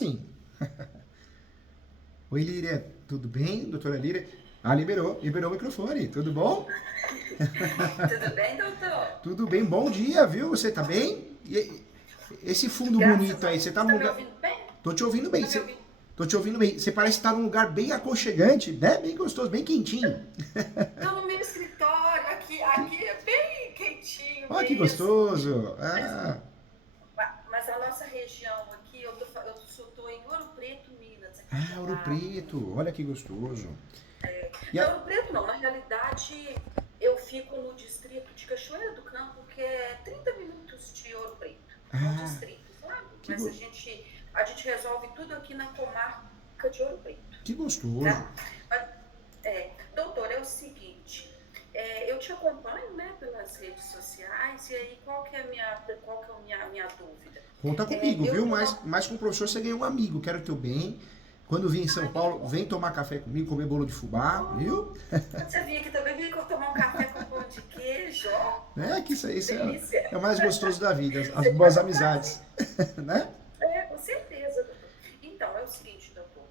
Sim. Oi, Líria, tudo bem, doutora Líria? Ah, liberou o microfone, tudo bom? Tudo bem, doutor? Tudo bem, bom dia, viu? Você tá bem? Esse fundo Graças bonito a aí, você Deus. tá Você num tá me lugar. ouvindo bem? Tô te ouvindo bem, Tá me ouvindo tô te ouvindo bem. Você parece bem? estar num lugar bem aconchegante, né? Bem gostoso, bem quentinho. Tô no meu escritório, aqui, Que... aqui é bem quentinho Ó, que mesmo. gostoso. Mas, Ah, mas a nossa região aqui, tô em Ouro Preto, Minas, aqui do Ouro lado. Preto, olha que gostoso. E Não, a... Ouro Preto não, na realidade eu fico no distrito de Cachoeira do Campo, que é 30 minutos de Ouro Preto. É um Ah, distrito, sabe? que, Mas go... a gente resolve tudo aqui na comarca de Ouro Preto, que gostoso. tá? Mas, doutor, é o seguinte, eu te acompanho, né, pelas redes sociais, e aí qual que é a minha dúvida? Conta comigo, Eu viu? tô, Mas com o professor você ganhou um amigo, quero teu bem. Quando vir em São ai, que Paulo, bom. vem tomar café comigo, comer bolo de fubá, viu? Oh, quando você vir aqui também, vem tomar um café com pão de queijo, ó, É que isso é delícia. o mais gostoso da vida, as Você boas faz um amizades, prazer. né? Com certeza, doutor. Então, é o seguinte, doutor.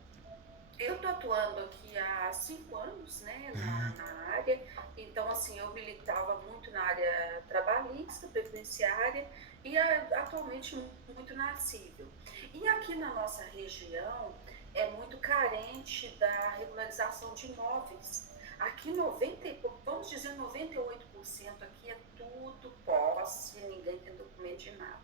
Eu estou atuando aqui há 5 anos, né, na área. Então, assim, eu militava muito na área trabalhista, previdenciária e atualmente muito na civil. E aqui na nossa região é muito carente da regularização de imóveis. Aqui vamos dizer 98% aqui é tudo posse, ninguém tem documento de nada.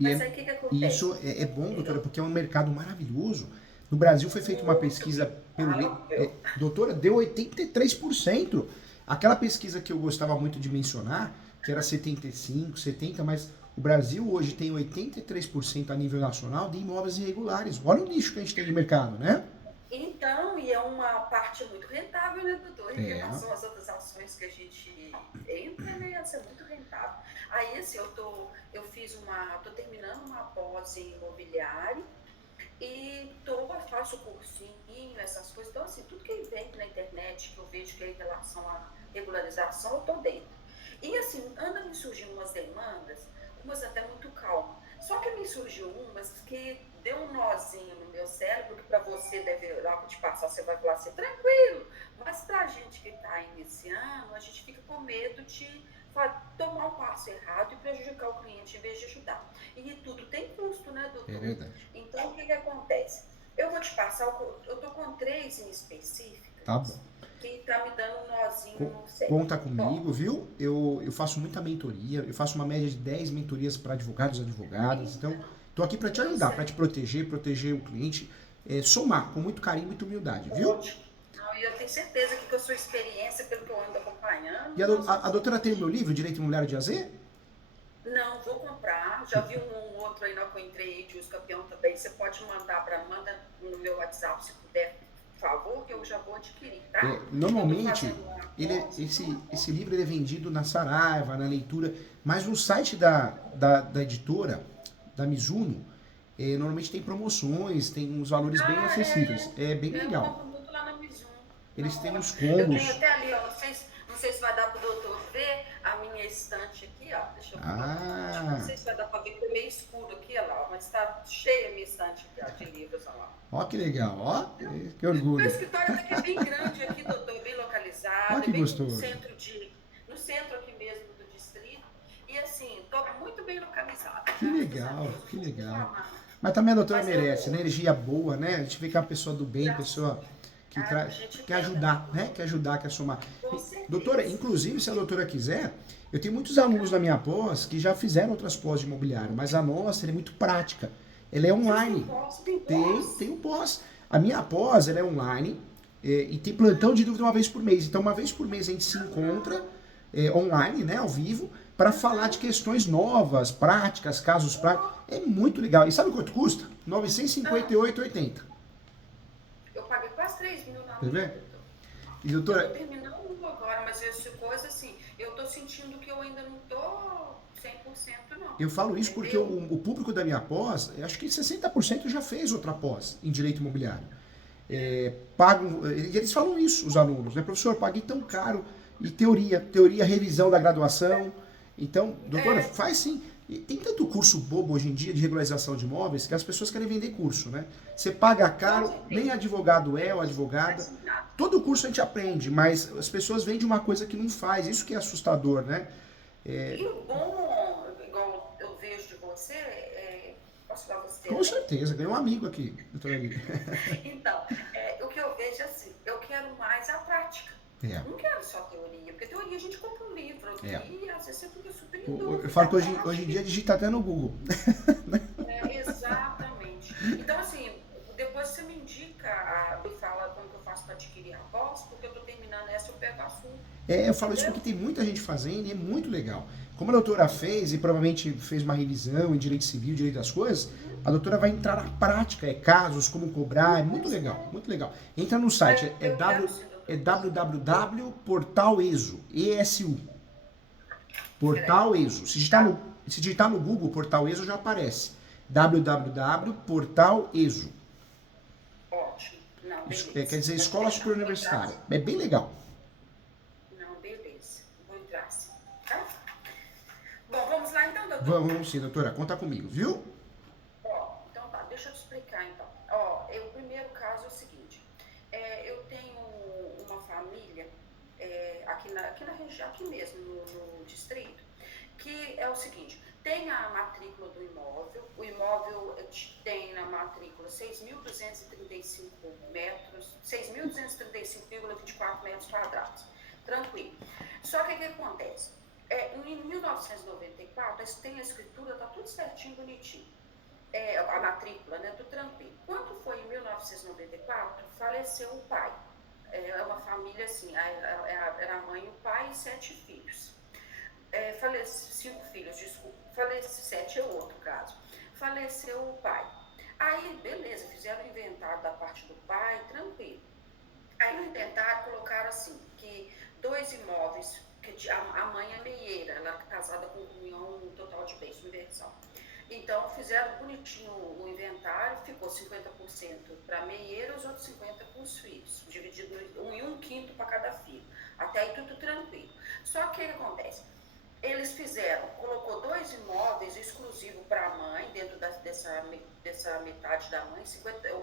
E, Mas é, aí o que e acontece? isso é bom, doutora, Eu, porque é um mercado maravilhoso. No Brasil foi feita uma muito pesquisa pelo. binável. Doutora, deu 83%. Aquela pesquisa que eu gostava muito de mencionar, que era 75, 70, mas o Brasil hoje tem 83% a nível nacional de imóveis irregulares. Olha o nicho que a gente tem de mercado, né? Então, e é uma parte muito rentável, né, doutor? Em É. relação às outras ações que a gente entra, né, essa é muito rentável. Aí, assim, tô terminando uma pós em imobiliário e faço cursinho, essas coisas. Então, assim, tudo que vem na internet, que eu vejo que é em relação à regularização, eu tô dentro. E, assim, anda me surgindo umas demandas, umas até muito calmas. Só que me surgiu umas que deu um nozinho no meu cérebro, que para você deve, logo de passar, você vai falar assim, tranquilo. Mas para a gente que está iniciando, a gente fica com medo de tomar um passo errado e prejudicar o cliente em vez de ajudar. E tudo tem custo, né, É doutor? verdade. Então, o que, que acontece? Eu vou te passar, eu estou com três em Tá bom. específicas que está me dando um nozinho no cérebro. Conta comigo, Bom, viu? Eu faço muita mentoria, eu faço uma média de 10 mentorias para advogados e advogadas. Então, então, tô aqui para te isso ajudar, para é te proteger, proteger o cliente, somar com muito carinho e muita humildade, viu? ótimo. Não, e eu tenho certeza que com a sua experiência, pelo que eu ando E acompanhando, nós a vamos doutora tem o meu conseguir. livro, Direito Imobiliário de AZ? Não, vou comprar. Já vi um outro aí na que eu entrei de Os Campeão também. Você pode manda no meu WhatsApp, se puder, por favor, que eu já vou adquirir, tá? Eu estou Normalmente, fazendo uma pós, então esse livro ele é vendido na Saraiva, na leitura, mas no site da editora, da Mizuno, normalmente tem promoções, tem uns valores bem acessíveis. É bem eu legal. compro muito lá na Mizuno. Eles Não, têm uns ótimo. Eu tenho combos. até ali, ó, não sei se vai dar para o doutor ver a minha estante aqui, ó. Deixa eu colocar aqui. Não Ah, sei se vai dar para ver, porque é meio escuro aqui, ó lá, mas está cheia a minha estante aqui, ó, de livros, ó lá. ó que legal, ó, que Meu orgulho. escritório até que é bem grande aqui, doutor, é bem Ó localizado, é que bem no gostoso. centro no centro aqui mesmo do distrito. E assim, estou muito bem localizado, Que graças a legal, Deus, não que posso legal. reclamar, não. Mas também a doutora Mas eu merece, né? vou, Energia boa, né? A gente vê que é uma pessoa do bem, graças pessoa que a gente quer tem, né, ajudar, doutor? né? Quer ajudar, quer somar. Com Doutora, certeza. inclusive, se a doutora quiser, eu tenho muitos alunos na minha pós que já fizeram outras pós de imobiliário, mas a nossa é muito prática. Ela é Vocês têm online. pós? Tem Tem pós? um pós. A minha pós, ela é online e tem plantão de dúvida uma vez por mês. Então, uma vez por mês a gente se encontra online, né, ao vivo, para falar de questões novas, práticas, casos práticos. É muito legal. E sabe quanto custa? R$ Ah, 958,80. eu paguei quase 3 mil na Quer minha, ver? doutor. E Eu tô doutora, terminando um agora, mas essa coisa assim, eu tô sentindo que eu ainda não tô 100% não, eu falo isso porque entendeu? o público da minha pós, acho que 60% já fez outra pós em direito imobiliário. Pagam, e eles falam isso, os alunos, né? Professor, paguei tão caro, e teoria, revisão da graduação. Então, doutora, É, faz sim. E tem tanto curso bobo hoje em dia de regularização de imóveis que as pessoas querem vender curso, né? Você paga caro, nem advogado é ou advogada. Todo curso a gente aprende, mas as pessoas vendem uma coisa que não faz. Isso que é assustador, né? E o bom, igual eu vejo de você, posso falar você, Com né? certeza, ganhou um amigo aqui, doutora Aline. Então, o que eu vejo é assim, eu quero mais a prática. É. Não quero só teoria, porque teoria a gente compra um livro aqui e às vezes você fica super em Eu dúvida. falo que hoje em dia digita até no Google. Exatamente. Então, assim, depois você me indica, me fala como que eu faço para adquirir a pós, porque eu estou terminando essa, eu pego a sua. Eu falo isso porque tem muita gente fazendo e é muito legal. Como a doutora fez e provavelmente fez uma revisão em direito civil, direito das coisas, a doutora vai entrar na prática, casos, como cobrar, é muito legal, muito legal. Entra no site, www.portaleso, ESU, Portal ESO. Se digitar no Google Portal ESO já aparece. www.portaleso. Ótimo. Não, beleza. Quer dizer, Escola Superior Universitária. É bem legal. Não, beleza. Vou entrar sim. Tá? Bom, vamos lá então, doutor? Vamos sim, doutora. Conta comigo, viu? Então tá, deixa eu te explicar então. O primeiro caso é o seguinte. Eu tenho uma família aqui na região, aqui mesmo, no distrito, que é o seguinte, tem a matrícula do imóvel, o imóvel tem na matrícula 6.235 metros, 6.235,24 metros quadrados, tranquilo. Só que o que acontece? Em 1994, tem a escritura, tá tudo certinho, bonitinho. A matrícula, né, tudo tranquilo. Quando foi em 1994, faleceu o pai. É uma família assim, era a mãe, o pai e 7 filhos. 5 filhos, desculpa. 7 é outro caso. Faleceu o pai. Aí, beleza, fizeram o inventário da parte do pai, tranquilo. Aí no inventário colocaram assim, que 2 imóveis, que a mãe é meieira, ela é casada com união total de bens, universal. Então, fizeram bonitinho o inventário, ficou 50% para a meieira, os outros 50% para os filhos, dividido em 1/5 para cada filho. Até aí tudo tranquilo. Só que o que acontece? Eles colocou 2 imóveis exclusivos para a mãe, dentro dessa metade da mãe,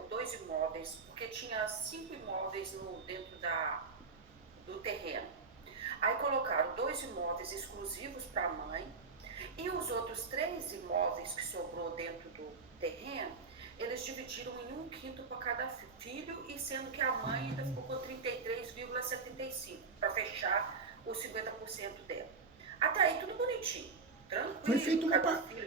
2 imóveis, porque tinha 5 imóveis dentro do terreno. Aí colocaram 2 imóveis exclusivos para a mãe, e os outros 3 imóveis que sobrou dentro do terreno, eles dividiram em 1/5 para cada filho, e sendo que a mãe ainda ficou com 33,75 para fechar os 50% dela. Até aí tudo bonitinho, tranquilo.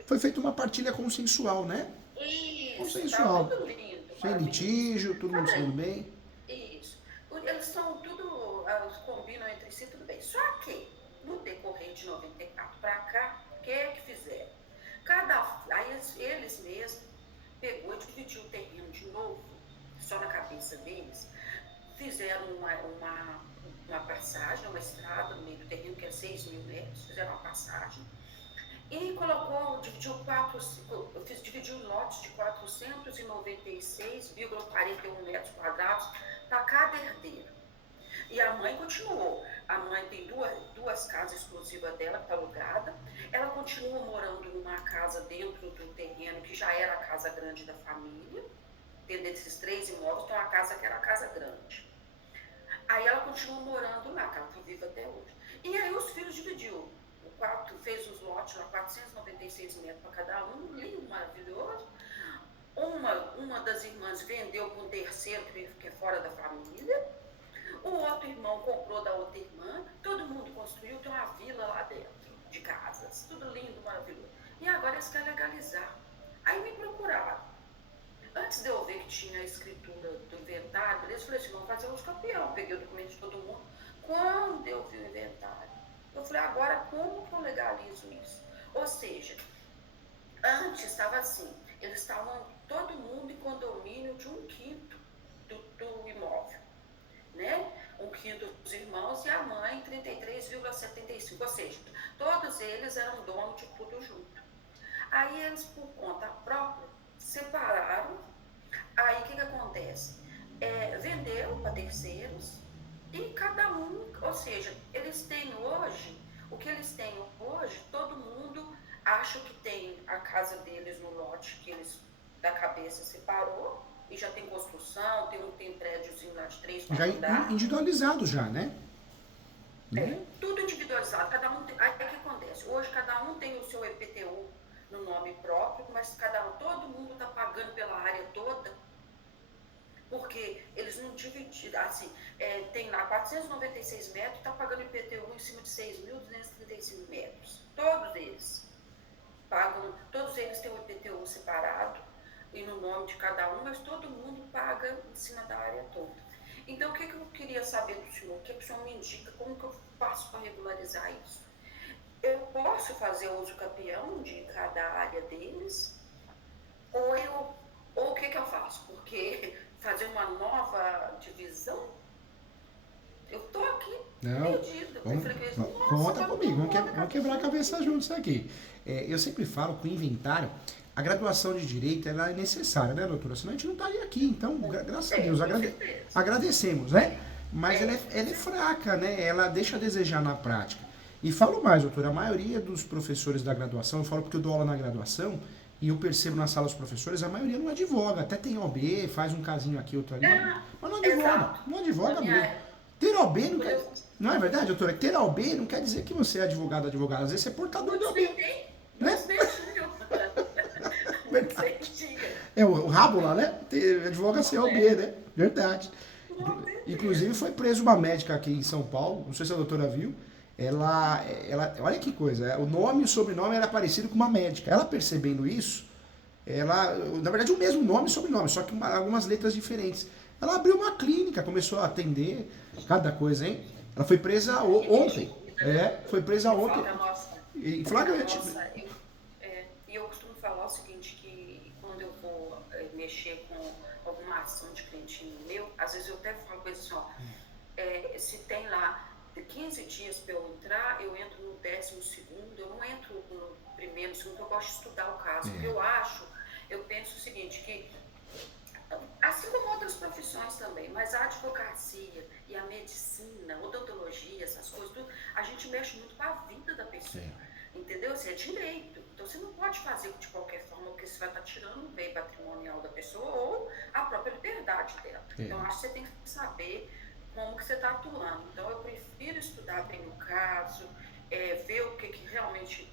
Foi feita uma partilha consensual, né? Isso, consensual. Tá tudo lindo. Sem litígio, todo mundo saindo bem. Isso. Eles são tudo, combinam entre si, tudo bem. Só que, no decorrer de 94 para cá, o que fizeram? Aí eles mesmos pegou e dividiu o terreno de novo, só na cabeça deles, fizeram uma passagem, uma estrada no meio do terreno, que é 6.000 metros, fizeram uma passagem, e dividiu lotes de 496,41 metros quadrados para cada herdeiro. E a mãe continuou. A mãe tem duas casas exclusivas dela, que está alugada. Ela continua morando numa casa dentro do terreno, que já era a casa grande da família. Dentro desses 3 imóveis, tem uma casa que era a casa grande. Aí ela continua morando lá, que ela está viva até hoje. E aí os filhos dividiu. Fez os lotes lá, 496 metros para cada um, lindo, maravilhoso. Uma das irmãs vendeu para um terceiro, que é fora da família. O outro irmão comprou da outra irmã. Todo mundo construiu, tem uma vila lá dentro, de casas. Tudo lindo, maravilhoso. E agora eles querem legalizar. Aí me procuraram. Antes de eu ver que tinha a escritura do inventário, eles falaram assim, vamos fazer os campeão. Peguei o documento de todo mundo. Quando eu vi o inventário, eu falei, agora como que eu legalizo isso? Ou seja, antes estava assim, eles estavam todo mundo em condomínio de 1/5 do imóvel, né? 1/5 dos irmãos e a mãe 33,75, ou seja, todos eles eram donos de tudo junto. Aí eles, por conta própria, separaram. Aí o que acontece? Venderam para terceiros e cada um, ou seja, eles têm hoje, o que eles têm hoje, todo mundo acho que tem a casa deles no lote que eles da cabeça separou e já tem construção, tem prédiozinho lá de 3, Já 4 andares. individualizado já, né? Né? Tudo individualizado, cada um tem. Aí o que acontece? Hoje cada um tem o seu EPTU no nome próprio, mas todo mundo está pagando pela área toda, porque eles não dividiram, assim, tem lá 496 metros, está pagando IPTU em cima de 6.235 metros. Todos eles pagam, todos eles têm o IPTU separado e no nome de cada um, mas todo mundo paga em cima da área toda. Então, o que eu queria saber do senhor? O que o senhor me indica? Como que eu faço para regularizar isso? Eu posso fazer uso capião de cada área deles? Ou o que eu faço? Porque fazer uma nova divisão, eu tô aqui perdida. Conta comigo, vamos quebrar a cabeça juntos aqui. Eu sempre falo que o inventário, a graduação de Direito, ela é necessária, né, doutora? Senão a gente não estaria aqui. Então, graças a Deus, agradecemos, né? Mas ela é fraca, né? Ela deixa a desejar na prática. E falo mais, doutora, a maioria dos professores da graduação, eu falo porque eu dou aula na graduação, e eu percebo na sala dos professores, a maioria não advoga. Até tem OB, faz um casinho aqui, outro ali, mas não advoga. Não advoga mesmo. Ter OB não quer... Não é verdade, doutora? Ter OB não quer dizer que você é advogado. Às vezes você é portador de OB. Né? O rabo lá, né? Advoga sem OB, né? Verdade. Inclusive foi preso uma médica aqui em São Paulo, não sei se a doutora viu. Ela, olha que coisa, o nome e o sobrenome era parecido com uma médica. Ela percebendo isso, na verdade o mesmo nome e sobrenome, só que algumas letras diferentes. Ela abriu uma clínica, começou a atender cada coisa, hein? Ela foi presa ontem. Foi presa ontem. Em flagrante. E eu costumo falar o seguinte, que quando eu vou mexer com alguma ação de clientinho meu, às vezes eu até falo coisa assim, ó, se tem lá 15 dias para eu entrar, eu entro no 12º, eu não entro no primeiro, segundo, eu gosto de estudar o caso. Porque eu penso o seguinte, que assim como outras profissões também, mas a advocacia e a medicina, odontologia, essas coisas, tudo, a gente mexe muito com a vida da pessoa. Entendeu? Assim, é direito. Então você não pode fazer de qualquer forma, porque você vai estar tirando o bem patrimonial da pessoa ou a própria liberdade dela. Então acho que você tem que saber como que você está atuando. Então eu prefiro estudar bem o caso, ver o que realmente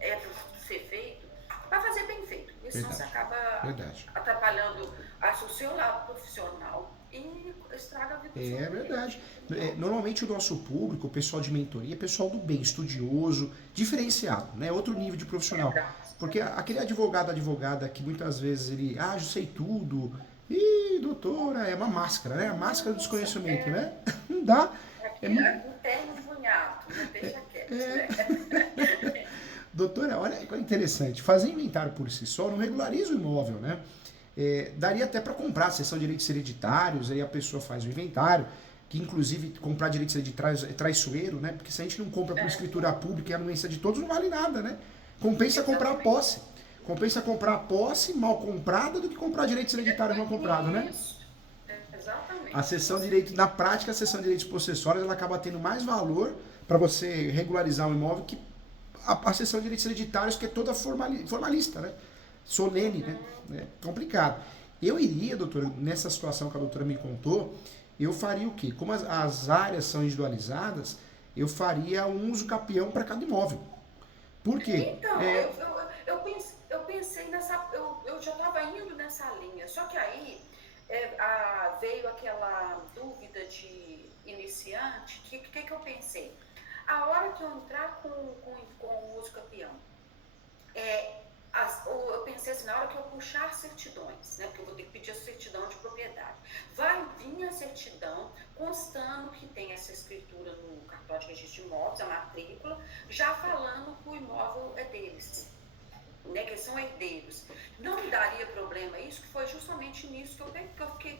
é para ser feito, para fazer bem feito. Porque senão você acaba atrapalhando o seu lado profissional e estraga a vida do seu É verdade. Normalmente o nosso público, o pessoal de mentoria, é pessoal do bem, estudioso, diferenciado, né? Outro nível de profissional. Porque aquele advogada que muitas vezes ele, eu sei tudo, doutora, é uma máscara, né? A máscara do desconhecimento, né? Não dá. Um terno punhado, não deixa quieto, né? Doutora, olha que interessante. Fazer inventário por si só não regulariza o imóvel, né? Daria até para comprar, sessão de direitos hereditários, aí a pessoa faz o inventário, que inclusive comprar direitos hereditários é traiçoeiro, né? Porque se a gente não compra por escritura pública e a anuência de todos, não vale nada, né? Compensa comprar a posse. Compensa comprar a posse mal comprada do que comprar direitos hereditários mal comprados, né? Exatamente. A sessão de direito, na prática, a sessão de direitos possessórios, ela acaba tendo mais valor para você regularizar um imóvel que a sessão de direitos hereditários, que é toda formalista, né? Solene, né? Complicado. Eu iria, doutora, nessa situação que a doutora me contou, eu faria o quê? Como as áreas são individualizadas, eu faria um uso capião para cada imóvel. Por quê? Então, eu pensei nessa... Eu já estava indo nessa linha, só que aí veio aquela dúvida de iniciante, que eu pensei? A hora que eu entrar com o uso capião, eu pensei assim, na hora que eu puxar certidões, né, porque eu vou ter que pedir a certidão de propriedade, vai vir a certidão constando que tem essa escritura no cartório de registro de imóveis, a matrícula, já falando que o imóvel é deles, né, que eles são herdeiros. Não me daria problema isso, que foi justamente nisso que eu fiquei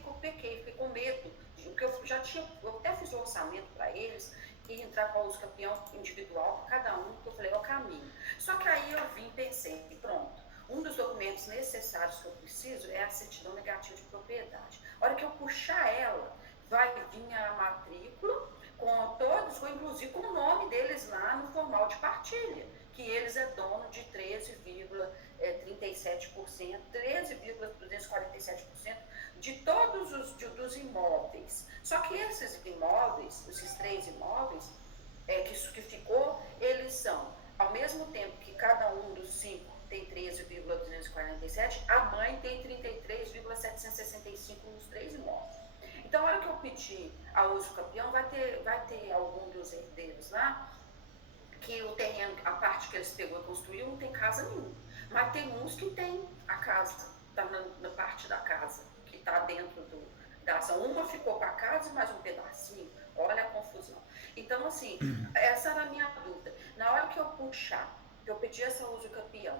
com medo, porque eu até fiz o orçamento para eles, e entrar com o uso capião individual para cada um, que eu falei, é o caminho. Só que aí eu vim e pensei, pronto, um dos documentos necessários que eu preciso é a certidão negativa de propriedade. A hora que eu puxar ela, vai vir a matrícula, inclusive com o nome deles lá no formal de partilha, que eles é dono de 13,37%, 13,247% de todos dos imóveis. Só que esses imóveis, esses 3 imóveis, que ficou, eles são, ao mesmo tempo que cada um dos 5 tem 13,247, a mãe tem 33,765 nos 3 imóveis. Então, a hora que eu pedir a uso campeão, vai ter algum dos herdeiros lá, que o terreno, a parte que eles pegou e construiu, não tem casa nenhuma. Mas tem uns que tem a casa, está na parte da casa, que está dentro da ação. Uma ficou com a casa e mais um pedacinho. Olha a confusão. Então, assim, essa era a minha dúvida. Na hora que eu puxar, que eu pedir essa uso campeão,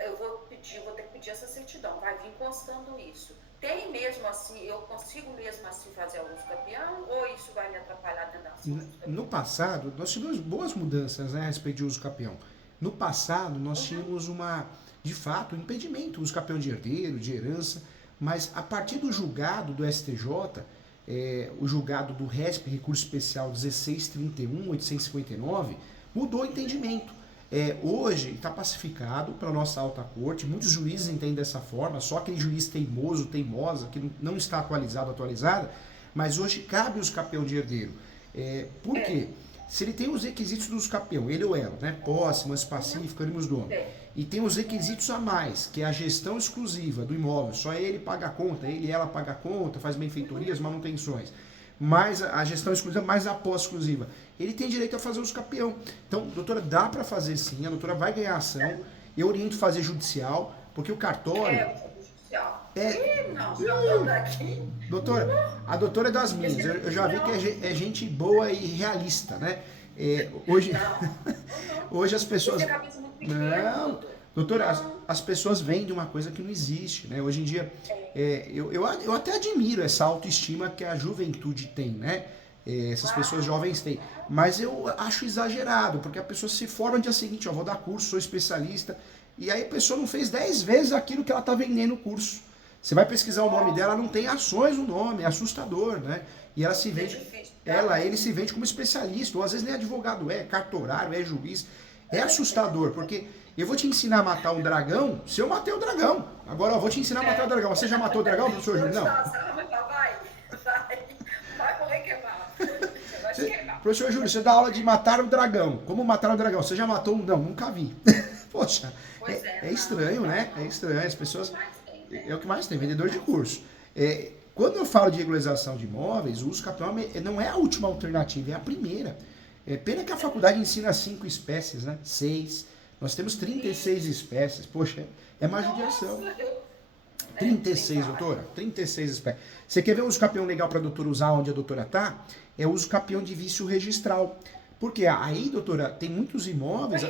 eu vou ter que pedir essa certidão, vai vir constando isso. Tem mesmo assim, eu consigo mesmo assim fazer a uso campeão, ou isso vai me atrapalhar dentro da ação? No passado, nós tivemos boas mudanças, né, a respeito de uso campeão. No passado, nós tínhamos de fato, um impedimento, uso campeão de herdeiro, de herança, mas a partir do julgado do STJ, o julgado do RESP, Recurso Especial 1631/859, mudou o entendimento. Hoje está pacificado pela nossa alta corte, muitos juízes entendem dessa forma, só aquele juiz teimosa, que não está atualizada, mas hoje cabe o uso campeão de herdeiro. Por quê? Se ele tem os requisitos do uso campeão, ele ou ela, né? Posse, manso pacífico, ânimos dono, e tem os requisitos a mais, que é a gestão exclusiva do imóvel, só ele paga a conta, ele e ela paga a conta, faz benfeitorias, manutenções, mais a gestão exclusiva, mais a posse exclusiva. Ele tem direito a fazer uso campeão. Então, doutora, dá para fazer sim, a doutora vai ganhar ação, eu oriento fazer judicial, porque o cartório... Doutora, a doutora é das minhas, eu já vi que é gente boa e realista, né? Hoje as pessoas... Não, doutora, as pessoas vendem uma coisa que não existe, né? Hoje em dia, eu até admiro essa autoestima que a juventude tem, né? Essas pessoas jovens têm. Mas eu acho exagerado, porque a pessoa se forma no dia seguinte, vou dar curso, sou especialista, e aí a pessoa não fez 10 vezes aquilo que ela está vendendo no curso. Você vai pesquisar o nome dela, não tem ações no nome, é assustador, né? E ela se vende, ele se vende como especialista, ou às vezes nem advogado cartorário, juiz. É assustador, porque eu vou te ensinar a matar um dragão se eu matei o dragão. Agora eu vou te ensinar a matar o dragão. Você já matou o dragão, professor Júlio? Não. Vai correr queimar. Professor Júlio, você dá aula de matar o dragão. Como matar o dragão? Você já matou um? Não, nunca vi. Poxa, é estranho, né? É estranho. As pessoas... É o que mais tem, vendedor de curso. Quando eu falo de regularização de imóveis, o uso campeão não é a última alternativa, é a primeira. Pena que a faculdade ensina 5 espécies, né? 6. Nós temos 36 espécies. Poxa, é uma judiação. 36, doutora. 36 espécies. Você quer ver um uso campeão legal para a doutora usar onde a doutora está? É o uso campeão de vício registral. Porque aí, doutora, tem muitos imóveis...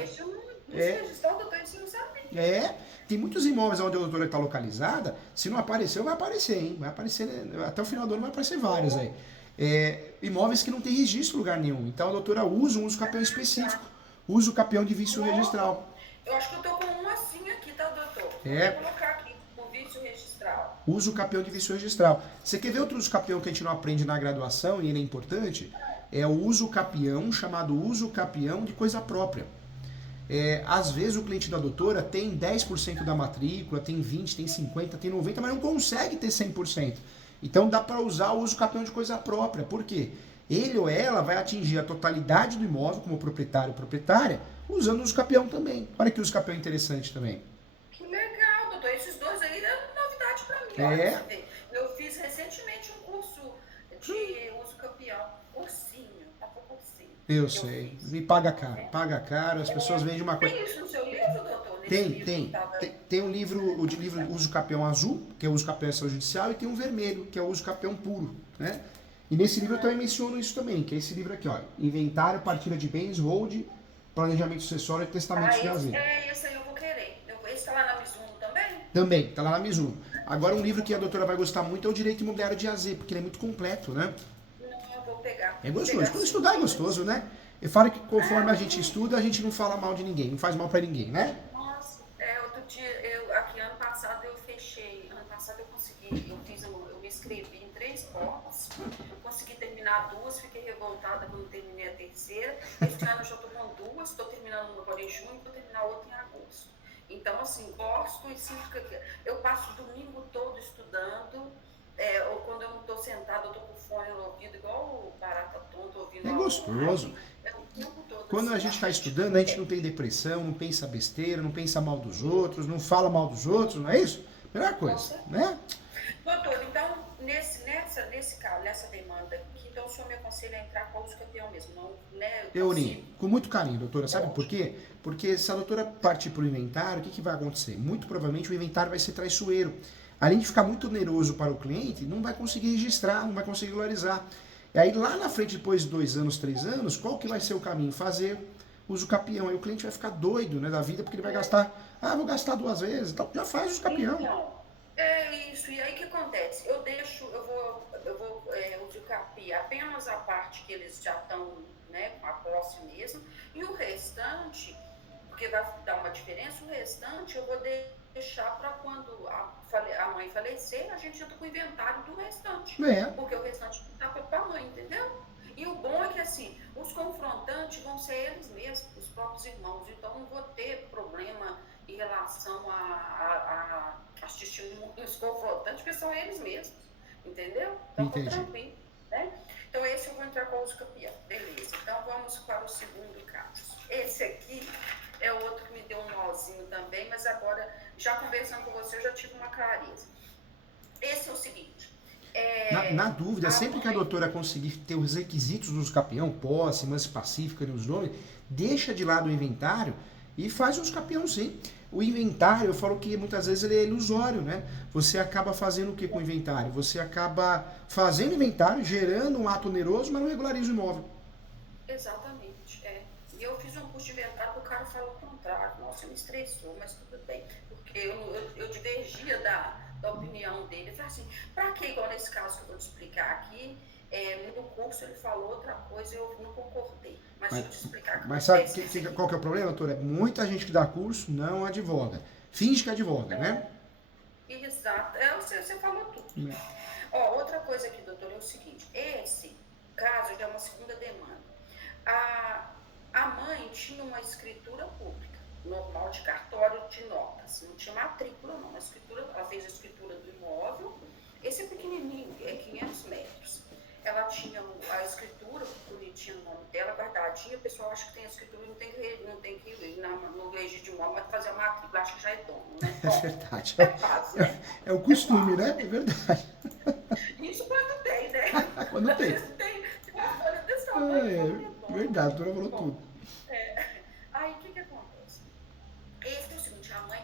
Tem muitos imóveis onde a doutora está localizada, se não apareceu, vai aparecer, hein? Vai aparecer, até o final do ano vai aparecer vários aí. Imóveis que não tem registro em lugar nenhum. Então a doutora usa um uso campeão específico. Usa o campeão de vício registral. Eu acho que eu tô com um assim aqui, tá, doutor? Vou colocar aqui, o vício registral. Usa o campeão de vício registral. Você quer ver outro uso campeão que a gente não aprende na graduação e ele é importante? É o uso campeão, chamado uso campeão de coisa própria. Às vezes o cliente da doutora tem 10% da matrícula, tem 20%, tem 50%, tem 90%, mas não consegue ter 100%. Então dá para usar o uso campeão de coisa própria. Por quê? Ele ou ela vai atingir a totalidade do imóvel como proprietário ou proprietária, usando o uso campeão também. Olha que uso campeão interessante também. Que legal, doutor. Esses dois aí é novidade para mim. Eu fiz recentemente um curso de uso campeão. Eu sei. E paga caro, as pessoas vendem uma coisa... Tem isso no seu livro, doutor? Tem um livro, o livro Uso Campeão Azul, que é o Uso Campeão Extrajudicial, e tem um vermelho, que é o Uso Campeão Puro, né? E nesse livro eu também menciono isso também, que é esse livro aqui, ó. Inventário, partilha de bens, hold, planejamento sucessório e testamento de azeite. Esse aí eu vou querer. Esse tá lá na Mizuno também? Também, tá lá na Mizuno. Agora um livro que a doutora vai gostar muito é o Direito Imobiliário de AZ, porque ele é muito completo, né? Pegar. É gostoso. Quando estudar é gostoso, né? Eu falo que conforme a gente estuda, a gente não fala mal de ninguém, não faz mal pra ninguém, né? Nossa, outro dia, ano passado eu fechei, ano passado eu consegui eu me inscrevi em 3 pós, consegui terminar 2, fiquei revoltada quando terminei a terceira. Este ano eu já estou com 2, estou terminando uma agora em junho, vou terminar outra em agosto. Então, assim, gosto e sinto que eu passo o domingo todo estudando, ou quando eu não estou sentada, eu estou com o fone no ouvido, igual o barata tonto, ouvindo É aula gostoso. online. É o tempo todo Quando a assim, gente está acho. estudando, a gente não tem depressão, não pensa besteira, não pensa mal dos outros, não fala mal dos outros, não é isso? Melhor Com coisa, certeza. né? Doutor, então, nesse caso, nessa demanda aqui, então o senhor me aconselha a entrar com o uso campeão mesmo, não, né? Eu Euni, consigo. com muito carinho, doutora. Sabe por Ótimo. quê? Porque se a doutora partir para o inventário, o que vai acontecer? Muito provavelmente o inventário vai ser traiçoeiro. Além de ficar muito oneroso para o cliente, não vai conseguir registrar, não vai conseguir regularizar. E aí lá na frente, depois de 2 anos, 3 anos, qual que vai ser o caminho? Fazer uso capião. Aí o cliente vai ficar doido, né, da vida, porque ele vai gastar, vou gastar 2 vezes, então já faz uso capião. Então, é isso. E aí o que acontece? Eu vou usucapi apenas a parte que eles já estão, né, com a posse mesmo, e o restante, porque vai dar uma diferença, o restante eu vou deixar para quando a mãe falecer, a gente entra com o inventário do restante, É, porque o restante está para a mãe, entendeu? E o bom é que, assim, os confrontantes vão ser eles mesmos, os próprios irmãos, então não vou ter problema em relação a testemunhos confrontantes, porque são eles mesmos, entendeu? Então, estou entendi. tranquilo, né? Então, esse eu vou entrar com o uso campeão, beleza. Então, vamos para o segundo caso. Esse aqui é outro que me deu um nozinho também, mas agora, já conversando com você, eu já tive uma clareza. Esse é o seguinte, Na dúvida, a sempre que a mãe... doutora conseguir ter os requisitos do uso capião, posse, mansa pacífica e os nomes, deixa de lado o inventário e faz o uso capião sim. O inventário, eu falo que muitas vezes ele é ilusório, né? Você acaba fazendo o que com o inventário? Você acaba fazendo inventário, gerando um ato oneroso, mas não regulariza o imóvel. Exatamente, é. E eu fiz um curso de inventário, o cara falou o contrário. Nossa, me estressou, mas tudo bem. Porque eu divergia da opinião dele. Eu falei assim, pra que, igual nesse caso que eu vou te explicar aqui, no curso ele falou outra coisa e eu não concordei. Mas Mas, deixa eu te explicar o que mas sabe acontece. É o qual que é o seguinte, problema, doutora? Muita gente que dá curso não advoga. Finge que advoga, né? exato, você falou tudo. Outra coisa aqui, doutor, é o seguinte, esse caso já é uma segunda demanda. A, a mãe tinha uma escritura pública, normal, de cartório de notas, não tinha matrícula não, ela fez a escritura do imóvel, esse é pequenininho, é 500 metros. Ela tinha a escritura, bonitinha no nome dela, guardadinha, o pessoal acha que tem a escritura e não tem que ir no registro de imóvel, mas fazer a matrícula, acha que já é dono, né? É Bom, verdade. é fácil, né? É o É costume, né? fácil, É né? verdade. Isso quando tem, né? Quando Às tem. vezes tem uma folha desse tamanho e fala que é É dono. verdade, a doutora falou tudo. Bom, aí o que acontece? Esse é o seguinte, a mãe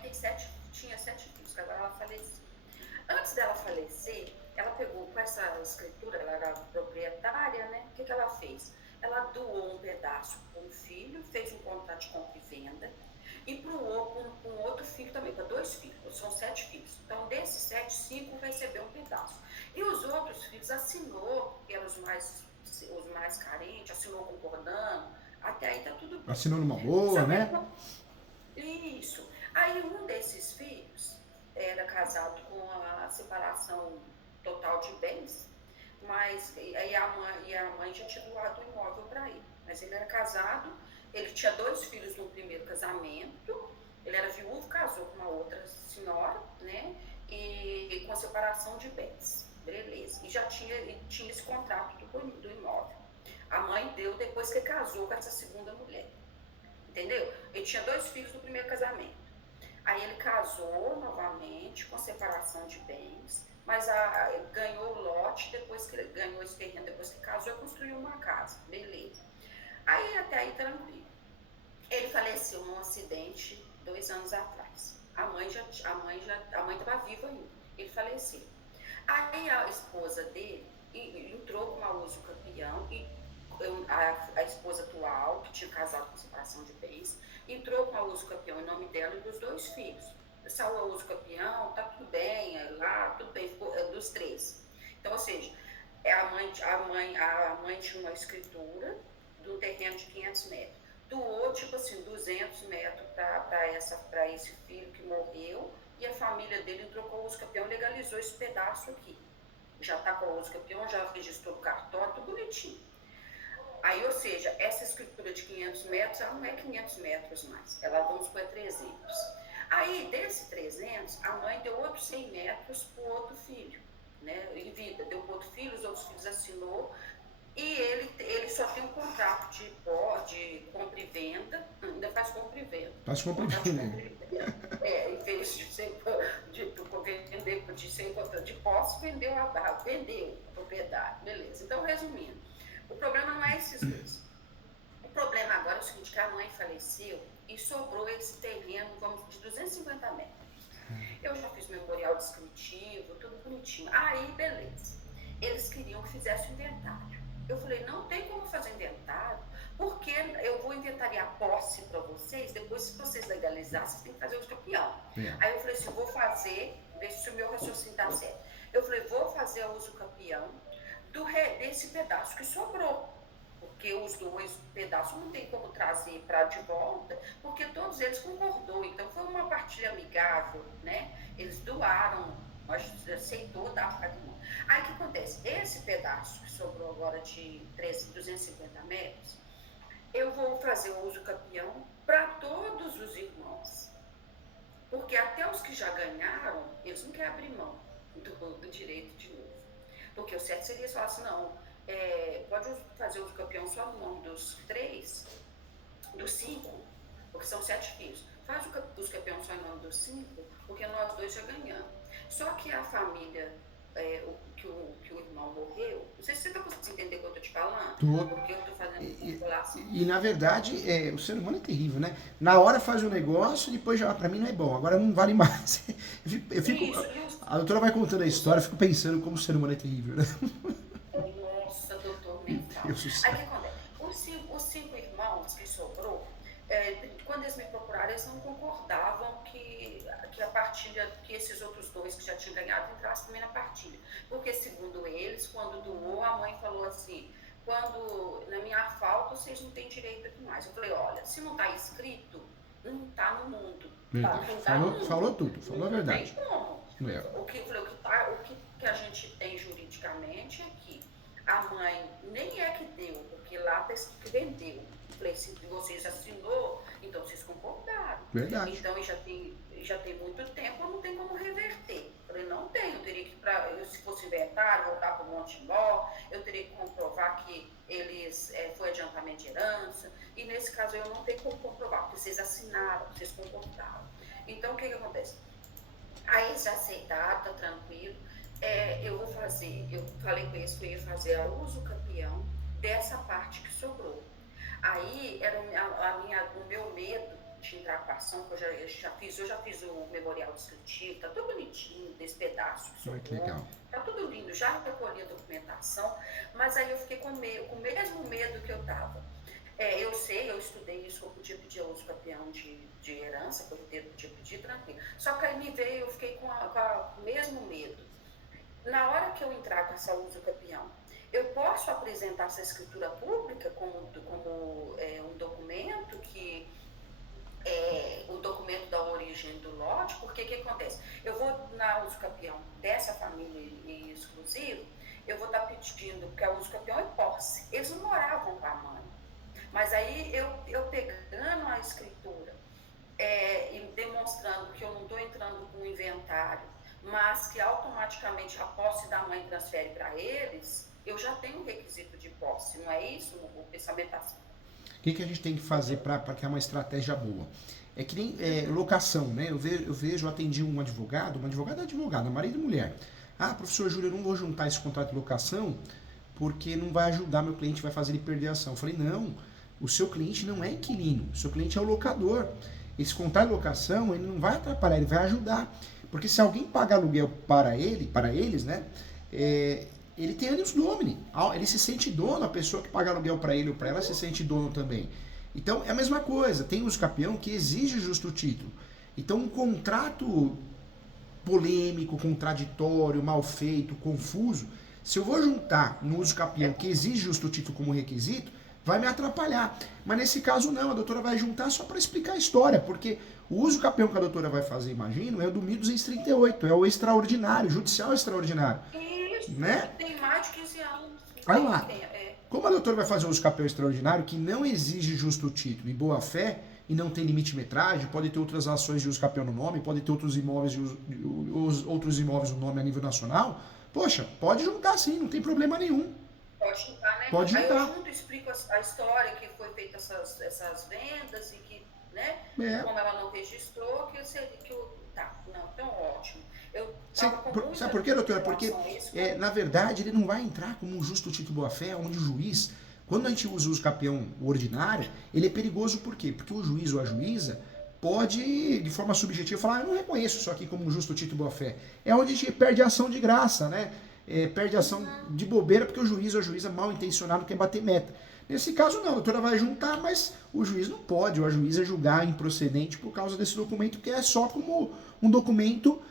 tinha 7 filhos, que agora ela faleceu. Antes dela falecer, ela pegou com essa escritura, ela era proprietária, né? O que ela fez? Ela doou um pedaço para um filho, fez um contrato de compra e venda, e para um outro filho também, para 2 filhos, são 7 filhos. Então, desses 7, 5 recebeu um pedaço. E os outros filhos assinou, que eram os mais carentes, assinou concordando, até aí tá tudo bem. Assinou numa boa, Só que né? isso. Aí um desses filhos era casado com a separação total de bens, mas aí a mãe já tinha doado o imóvel para ele. Mas ele era casado, ele tinha 2 filhos no primeiro casamento, ele era viúvo, casou com uma outra senhora, né? E com a separação de bens. Beleza. E tinha esse contrato do imóvel. A mãe deu depois que casou com essa segunda mulher. Entendeu? Ele tinha 2 filhos do primeiro casamento. Aí ele casou novamente com separação de bens, mas ganhou o lote depois que ele ganhou esse terreno, depois que casou e construiu uma casa. Beleza. Aí até aí tranquilo. Ele faleceu num acidente 2 anos atrás. A mãe estava viva ainda. Ele faleceu. Aí a esposa dele entrou com a uso campeão e a esposa atual, que tinha casado com separação de bens, entrou com a uso campeão em nome dela e dos 2 filhos. Saiu a uso campeão, tá tudo bem, tudo bem, ficou, dos 3. Então, ou seja, a mãe tinha uma escritura do terreno de 500 metros. Doou, tipo assim, 200 metros para esse filho que morreu, e a família dele entrou com o uso capião e legalizou esse pedaço aqui. Já está com o uso capião, já registrou o cartório, tudo bonitinho. Aí, ou seja, essa escritura de 500 metros, ela não é 500 metros mais, ela vamos para 300. Aí, desse 300, a mãe deu outros 100 metros para o outro filho, né, em vida, deu para o outro filho, os outros filhos assinou, e ele só tem um contrato de compra e venda, ainda faz compra e venda. Faz compra e venda. Em vez de vender de posse, vendeu a propriedade, beleza. Então, resumindo, o problema não é esses dois. O problema agora é o seguinte, que a mãe faleceu e sobrou esse terreno, vamos, de 250 metros. Eu já fiz memorial descritivo, tudo bonitinho. Aí, beleza. Eles queriam que fizesse o inventário. Eu falei, não tem como fazer inventário, porque eu vou inventariar posse para vocês, depois se vocês legalizarem, vocês têm que fazer o campeão. Aí eu falei assim, vou fazer, ver se o meu raciocínio está certo. Eu falei, vou fazer o uso campeão desse pedaço que sobrou, porque os dois pedaços não tem como trazer para de volta, porque todos eles concordou, então foi uma partilha amigável, né? Eles doaram, aceitou dar para cada um. Aí o que acontece? Esse pedaço que sobrou agora de 250 metros, eu vou fazer o uso campeão para todos os irmãos, porque até os que já ganharam, eles não querem abrir mão do direito de novo. Porque o certo seria falar assim, não, pode fazer o uso campeão só no nome dos 3, dos 5, porque são 7 filhos. Faz o uso campeão só no nome dos 5, porque nós dois já ganhamos. Só que a família, que o irmão morreu, não sei se você está conseguindo entender o que eu estou te falando, porque eu estou fazendo calculação. E na verdade, o ser humano é terrível, né? Na hora faz um negócio, depois já, pra mim não é bom, agora não vale mais. Eu fico, a doutora vai contando a história, eu fico pensando como o ser humano é terrível, né? Nossa, doutor, nem fala. Aí o que acontece? Os 5 irmãos que sobrou, quando eles me procuraram, eles não concordavam que a partilha, que esses outros 2 que já tinham ganhado entrassem também na partilha. Porque, segundo eles, quando doou, a mãe falou assim, na minha falta, vocês não têm direito aqui mais. Eu falei, olha, se não está escrito, não está no mundo. Falou tudo, falou a verdade. Não tem como. O que a gente tem juridicamente é que a mãe nem é que deu, porque lá está escrito que vendeu. Eu falei, se vocês assinou, então vocês concordaram. Verdade. Então já tem muito tempo, não tem como reverter. Eu falei, não tem, eu teria que, se fosse inventário, voltar para o Monte Mó, eu teria que comprovar que foi adiantamento de herança, e nesse caso eu não tenho como comprovar, porque vocês assinaram, vocês concordaram. Então o que acontece? Aí eles aceitaram, tá tranquilo. Eu falei com eles que eu ia fazer a uso campeão dessa parte que sobrou. Aí era o meu medo de entrar com a ação, que eu já fiz o memorial descritivo, tá tudo bonitinho, desse pedaço que sobrou. Que legal. Tá tudo lindo, já recolhi a documentação, mas aí eu fiquei com o mesmo medo que eu tava. Eu estudei isso, que eu podia pedir o uso campeão de herança, que eu podia pedir tranquilo. Só que aí eu fiquei com o mesmo medo. Na hora que eu entrar com essa uso campeão, eu posso apresentar essa escritura pública como um documento que o documento da origem do lote, porque o que acontece? Eu vou na uso campeão dessa família exclusiva, eu vou estar pedindo, porque a uso campeão é posse. Eles não moravam com a mãe. Mas aí eu pegando a escritura e demonstrando que eu não estou entrando com o inventário, mas que automaticamente a posse da mãe transfere para eles, eu já tenho um requisito de posse, não é isso? O pensamento assim. O que a gente tem que fazer para que é uma estratégia boa? É que nem locação, né? Eu atendi uma advogada é advogada, marido e mulher. Professor Júlio, eu não vou juntar esse contrato de locação porque não vai ajudar meu cliente, vai fazer ele perder a ação. Eu falei, não, o seu cliente não é inquilino, o seu cliente é o locador. Esse contrato de locação, ele não vai atrapalhar, ele vai ajudar. Porque se alguém paga aluguel para eles, né? Ele tem ânimos domini, ele se sente dono, a pessoa que paga aluguel para ele ou para ela se sente dono também. Então é a mesma coisa, tem uso campeão que exige justo título. Então um contrato polêmico, contraditório, mal feito, confuso, se eu vou juntar no uso campeão que exige justo título como requisito, vai me atrapalhar. Mas nesse caso não, a doutora vai juntar só para explicar a história, porque O uso capião que a doutora vai fazer, imagino, é o do 1238, é o extraordinário, judicial extraordinário, Isso, né? tem mais de 15 anos. Olha lá, como a doutora vai fazer o uso capião extraordinário, que não exige justo título e boa fé, e não tem limite de metragem, pode ter outras ações de uso capião no nome, pode ter outros imóveis, outros imóveis no nome a nível nacional, poxa, pode juntar sim, não tem problema nenhum. Pode juntar, né? Pode Aí juntar. eu junto, explico a história que foi feita essas vendas e que, né? Como ela não registrou, tá, não, então ótimo. Sabe por quê, doutora? Porque, na verdade, ele não vai entrar como um justo título boa-fé, onde o juiz, quando a gente usa o uso capião ordinário, ele é perigoso por quê? Porque o juiz ou a juíza pode, de forma subjetiva, falar, eu não reconheço isso aqui como um justo título boa-fé. É onde a gente perde a ação de graça, né? Perde a ação de bobeira porque o juiz ou a juíza mal intencionado quer bater meta. Nesse caso não, a doutora vai juntar, mas o juiz não pode, ou a juíza julgar improcedente por causa desse documento, que é só como um documento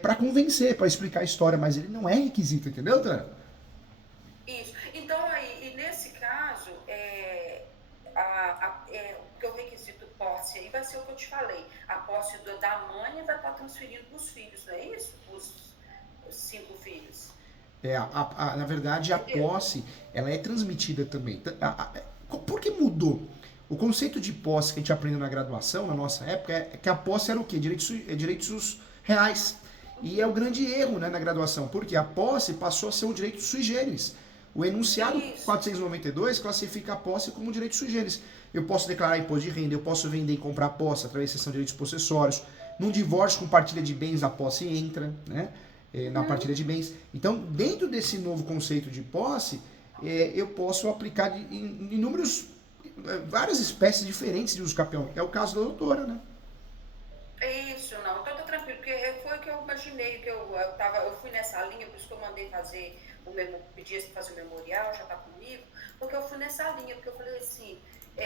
para convencer, para explicar a história, mas ele não é requisito, entendeu, doutora? Isso. Então, aí, e nesse caso, porque o requisito posse aí vai ser o que eu te falei. A posse da mãe vai estar transferindo para os filhos, não é isso? Os 5 filhos. Na verdade, a posse, ela é transmitida também. Por que mudou? O conceito de posse que a gente aprendeu na graduação, na nossa época, é que a posse era o quê? Direitos reais. E é o grande erro, né, na graduação, porque a posse passou a ser um direito sui generis. O enunciado 492 classifica a posse como um direito sui generis. Eu posso declarar imposto de renda, eu posso vender e comprar posse através da seção de direitos possessórios. Num divórcio com partilha de bens, a posse entra, né? Na partilha de bens. Então, dentro desse novo conceito de posse, eu posso aplicar várias espécies diferentes de uso capião. É o caso da doutora, né? Isso, não, então tá tranquilo, porque foi o que eu imaginei, que eu fui nessa linha, por isso que eu mandei fazer pedi para fazer o memorial, já tá comigo, porque eu fui nessa linha, porque eu falei assim,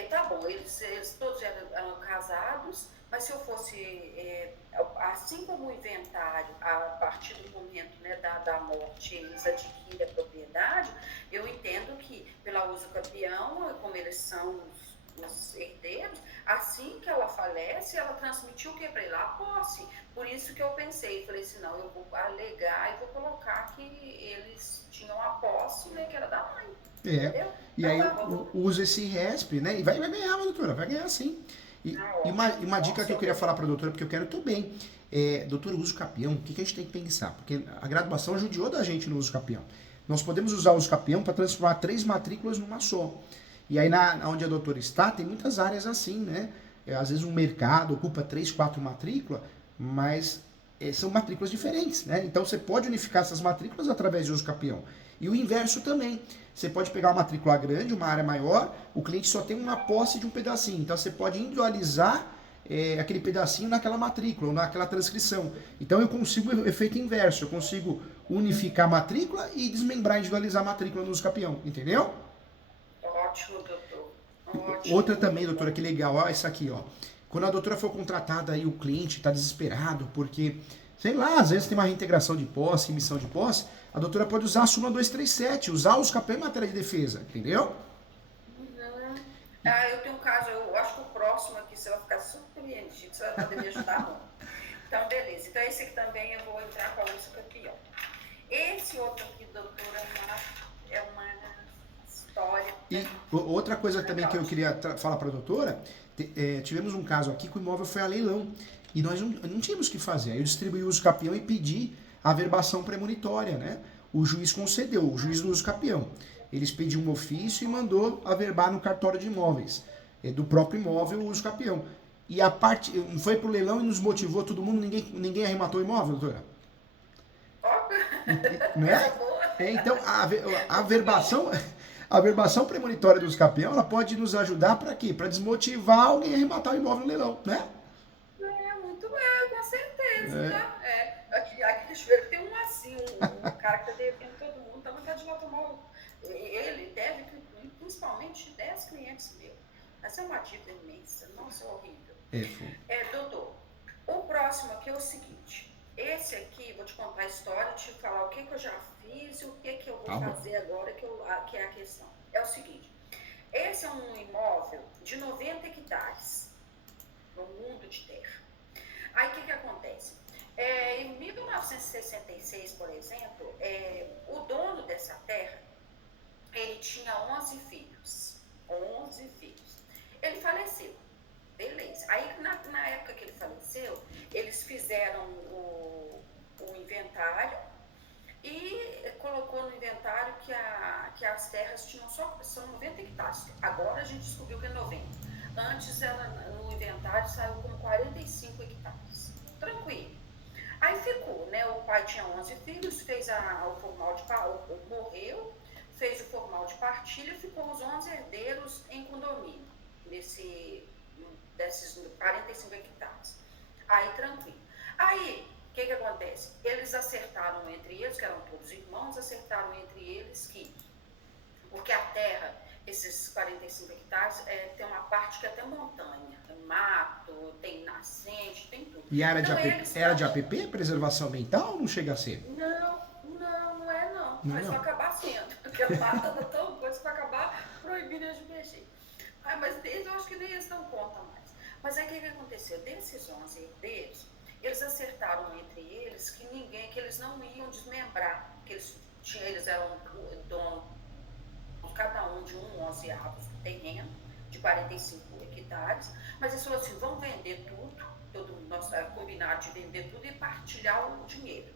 tá bom, eles todos eram casados, mas se eu fosse, assim como o inventário, a partir do momento, né, da morte, eles adquirem a propriedade, eu entendo que, pela uso capião, como eles são os herdeiros, assim que ela falece, ela transmitiu o que para ele? A posse. Por isso que eu pensei, falei assim, não, eu vou alegar e vou colocar que eles tinham a posse, né, que era da mãe. Entendeu? E aí usa esse RESP, né? E vai ganhar, doutora, vai ganhar sim. E uma dica que eu queria falar para a doutora, porque eu quero também. Doutora, uso capião, o que a gente tem que pensar? Porque a graduação judiou da gente no uso capião. Nós podemos usar o uso capião para transformar 3 matrículas numa só. E aí, onde a doutora está, tem muitas áreas assim, né? Às vezes um mercado ocupa 3, 4 matrículas, mas são matrículas diferentes, né? Então você pode unificar essas matrículas através de uso capião. E o inverso também. Você pode pegar uma matrícula grande, uma área maior, o cliente só tem uma posse de um pedacinho. Então você pode individualizar aquele pedacinho naquela matrícula, ou naquela transcrição. Então eu consigo o efeito inverso, eu consigo unificar a matrícula e desmembrar, individualizar a matrícula no uso capião, entendeu? Ótimo, doutor. Ótimo. Outra também, doutora, que legal, ó, essa aqui, ó. Quando a doutora for contratada e o cliente está desesperado porque, sei lá, às vezes tem uma reintegração de posse, emissão de posse, a doutora pode usar a súmula 237, usar os capião em matéria de defesa, entendeu? Eu tenho um caso, eu acho que o próximo aqui você vai ficar surpreendido, você vai poder me ajudar muito. Então, beleza. Então, esse aqui também eu vou entrar com a uso capião. Esse outro aqui, doutora, é uma história. E outra coisa também que eu queria falar para a doutora, tivemos um caso aqui que o imóvel foi a leilão e nós não tínhamos o que fazer. Aí eu distribuí o uso capião e pedi a verbação premonitória, né? O juiz concedeu, o juiz do uso capião. Eles pediram um ofício e mandou averbar no cartório de imóveis, do próprio imóvel o uso capião. E a parte foi pro leilão e nos motivou todo mundo, ninguém arrematou o imóvel, doutora? Né? Então, a verbação premonitória do uso capião, ela pode nos ajudar para quê? Para desmotivar alguém a arrematar o imóvel no leilão, né? Muito bem, com certeza. Aqui deixa eu ver, tem um cara que tá devendo todo mundo, então vontade de lá tomar ele deve, principalmente 10 clientes meus. Mas é uma dívida imensa, nossa, horrível. Doutor, o próximo aqui é o seguinte. Esse aqui, vou te contar a história, te falar o que eu já fiz e o que eu vou fazer agora, que é a questão. É o seguinte, esse é um imóvel de 90 hectares. no mundo de terra. Aí o que acontece? Em 1966, por exemplo, o dono dessa terra, ele tinha 11 filhos. 11 filhos. Ele faleceu. Beleza. Aí, na época que ele faleceu, eles fizeram o inventário e colocou no inventário que as terras são 90 hectares. Agora a gente descobriu que é 90. Antes, no inventário, saiu com 45 hectares. Tranquilo. Aí ficou, né? O pai tinha 11 filhos, fez o formal de morreu, fez o formal de partilha, ficou os 11 herdeiros em condomínio, desses 45 hectares. Aí, tranquilo. Aí, o que acontece? Eles acertaram entre eles, que eram todos irmãos, acertaram entre eles porque a terra, esses 45 hectares, tem uma parte que é até montanha, tem mato, tem nascente, tem tudo. E era de APP, preservação ambiental, ou não chega a ser? Não é não. Mas vai acabar sendo, porque a mata tá tão coisa que vai acabar proibindo eles de mexer. Mas eles, eu acho que nem eles não contam mais. Mas aí o que aconteceu? Desses 11 herdeiros, eles acertaram entre eles que eles não iam desmembrar, que eles eram dono, cada um de 11 avos do terreno, de 45 hectares, mas eles falaram assim, vamos vender tudo, todo nós combinaram de vender tudo e partilhar o dinheiro.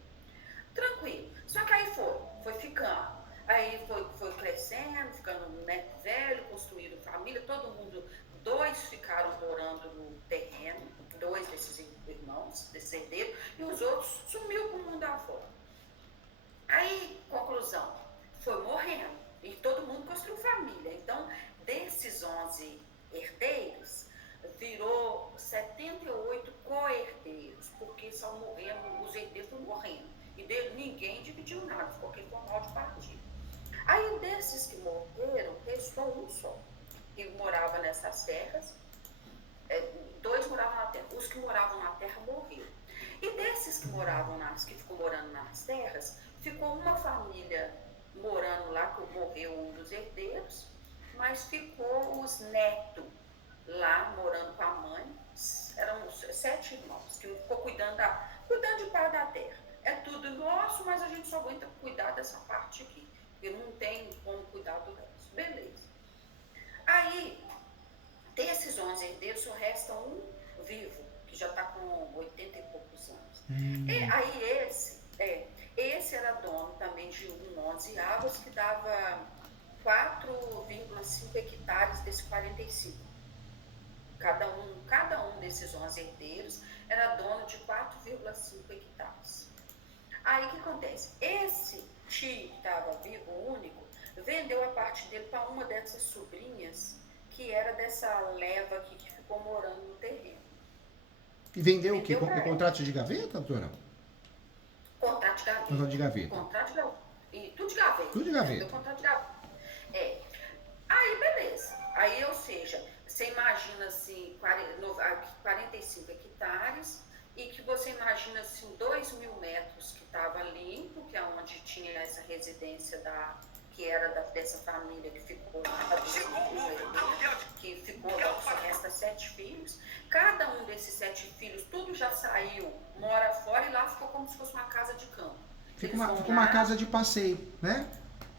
Tranquilo. Só que aí foi ficando. Aí foi crescendo, ficando neto velho, construíram família, todo mundo, 2 ficaram morando no terreno, 2 desses irmãos, desses herdeiros, e os outros sumiu pro mundo afora. Aí, conclusão, foi morrendo, e todo mundo construiu família. Então, desses 11 herdeiros, virou 78 co-herdeiros, porque só morrendo, os herdeiros foram morrendo. E ninguém dividiu nada, ficou aquele formal de partilha. Aí, desses que morreram, restou um só, que morava nessas terras, 2 moravam na terra, os que moravam na terra morreram. E desses que ficou morando nas terras, ficou uma família morando lá, que morreu um dos herdeiros, mas ficou os netos lá, morando com a mãe, eram 7 irmãos, que ficou cuidando de parte da terra. É tudo nosso, mas a gente só aguenta cuidar dessa parte aqui, porque não tem como cuidar do resto. Beleza. Aí, desses 11 herdeiros, só resta um vivo, que já está com 80 e poucos anos. E aí esse era dono também de 11 avos, que dava 4,5 hectares desse 45. Cada um desses 11 herdeiros era dono de 4,5 hectares. Aí o que acontece? Esse tio que estava vivo, único, vendeu a parte dele para uma dessas sobrinhas, que era dessa leva aqui que ficou morando no terreno. E vendeu o quê? Contrato de gaveta, doutora? Contrato de gaveta. Contrato de gaveta. Contrato de gaveta. E tudo de gaveta. Tudo de gaveta. Vendeu contrato de gaveta. Aí, beleza. Aí, ou seja, você imagina assim, 45 hectares, e que você imagina assim, 2.000 metros que estava limpo, que é onde tinha essa residência que era dessa família que ficou lá, que ficou lá, só resta 7 filhos. Cada um desses 7 filhos, tudo já saiu, mora fora, e lá ficou como se fosse uma casa de campo. Fica uma casa de passeio, né?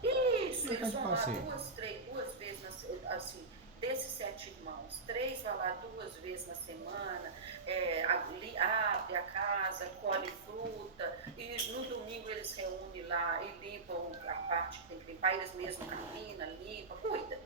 Isso, eles vão lá 2 vezes, assim, desses 7 irmãos, 3 vão lá 2 vezes na semana, abre a casa, colhe fruta, e no domingo eles reúnem lá e limpam a parte que tem que limpar, eles mesmos caminham, limpam, cuida.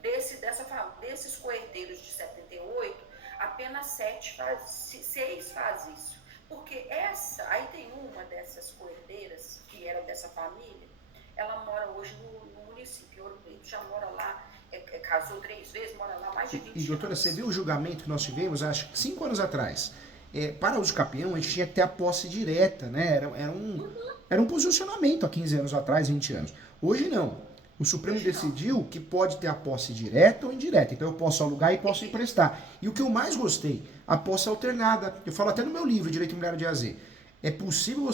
Desses co-herdeiros de 78, apenas 6 faz isso. Porque aí tem uma dessas co-herdeiras, que era dessa família, ela mora hoje no município, Ouro Preto, já mora lá, casou 3 vezes, mora lá mais de 20 anos. E doutora, você viu o julgamento que nós tivemos, acho que 5 anos atrás? Para uso capião, a gente tinha que ter a posse direta, né? Era um posicionamento há 15 anos atrás, 20 anos. Hoje não. O Supremo decidiu que pode ter a posse direta ou indireta. Então eu posso alugar e posso emprestar. E o que eu mais gostei, a posse alternada. Eu falo até no meu livro, Direito Imobiliário de AZ. É possível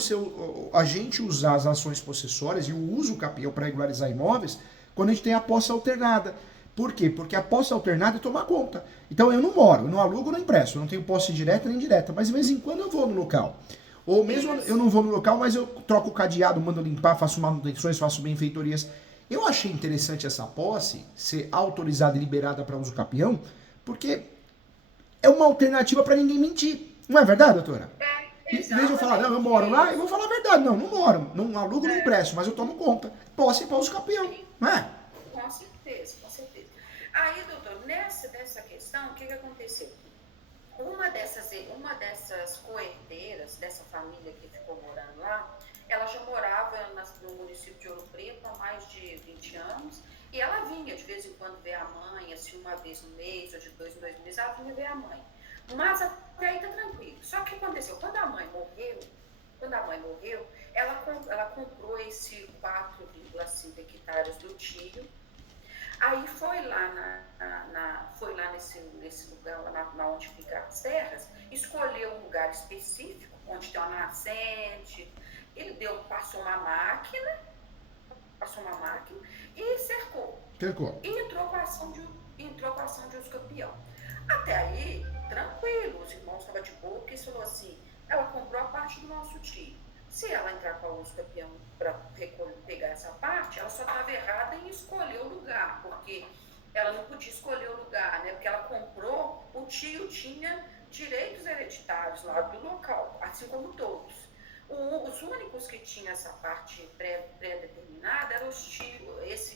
a gente usar as ações possessórias e o uso capião para regularizar imóveis quando a gente tem a posse alternada. Por quê? Porque a posse alternada é tomar conta. Então eu não moro, eu não alugo, não empresto, eu não tenho posse direta nem indireta, mas de vez em quando eu vou no local. Ou mesmo eu não vou no local, mas eu troco o cadeado, mando limpar, faço manutenções, faço benfeitorias. Eu achei interessante essa posse ser autorizada e liberada para uso capião, porque é uma alternativa para ninguém mentir. Não é verdade, doutora? Em vez de eu falar, não, eu moro lá, eu vou falar a verdade. Não, não moro, não alugo, não empresto, mas eu tomo conta. Posse para uso capião, não é? Com certeza, com certeza. Aí, doutor, nessa questão, o que aconteceu? Uma dessas coerdeiras dessa família que ficou morando lá, ela já morava no município de Ouro Preto há mais de 20 anos, e ela vinha de vez em quando ver a mãe, assim, uma vez no mês, ou de 2 em 2 meses, ela vinha ver a mãe. Mas até aí tá tranquilo. Só que aconteceu, quando a mãe morreu, ela comprou esse 4,5 hectares do tio. Aí foi lá nesse lugar, lá onde ficam as terras, escolheu um lugar específico, onde tem uma nascente, passou uma máquina e cercou. Cercou. E entrou com a ação de uso campeão. Até aí, tranquilo, os irmãos estavam de boa, porque ele falou assim, ela comprou a parte do nosso tio. Se ela entrar com a uso campeão para pegar essa parte, ela só estava errada em escolher o lugar, porque ela não podia escolher o lugar, né? Porque ela comprou, o tio tinha direitos hereditários lá do local, assim como todos. Os únicos que tinham essa parte pré-determinada eram os tios.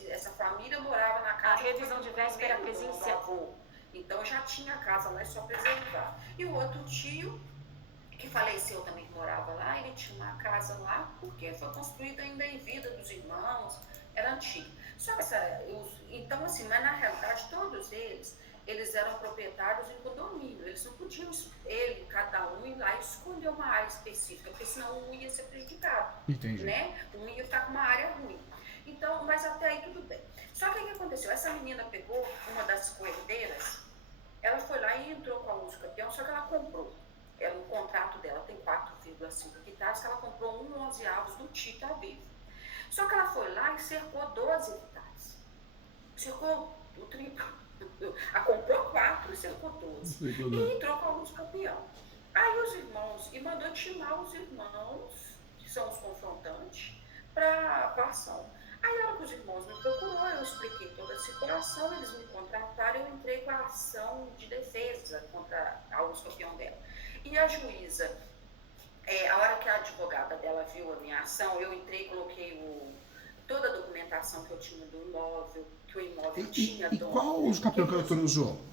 Essa família morava na casa. A revisão de véspera presencial. Então já tinha a casa lá, é só preservar. E o outro tio, que faleceu também, que morava lá, ele tinha uma casa lá, porque foi construída ainda em vida dos irmãos, era antigo. Só que então assim, mas na realidade todos eles eram proprietários em condomínio, eles não podiam, cada um ir lá e escolher uma área específica, porque senão um ia ser prejudicado. Entendi. Né? Um ia ficar com uma área ruim. Então, mas até aí tudo bem. Só que o que aconteceu? Essa menina pegou uma das coerdeiras, ela foi lá e entrou com a uso campeão, só que ela comprou. No contrato dela tem 4,5 hectares, que ela comprou 11 avos do tio que ela vive. Só que ela foi lá e cercou 12 hectares. Cercou o triplo. Ela comprou 4 e cercou 12. E entrou com a uso campeão. Aí os irmãos, e mandou intimar os irmãos, que são os confrontantes, para a ação. Aí a hora que os irmãos me procurou, eu expliquei toda a situação, eles me contrataram, eu entrei com a ação de defesa contra a uso campeão dela. E a juíza, a hora que a advogada dela viu a minha ação, eu entrei e coloquei toda a documentação que eu tinha do imóvel, que o imóvel tinha E dono. qual uso campeão que a doutora usou?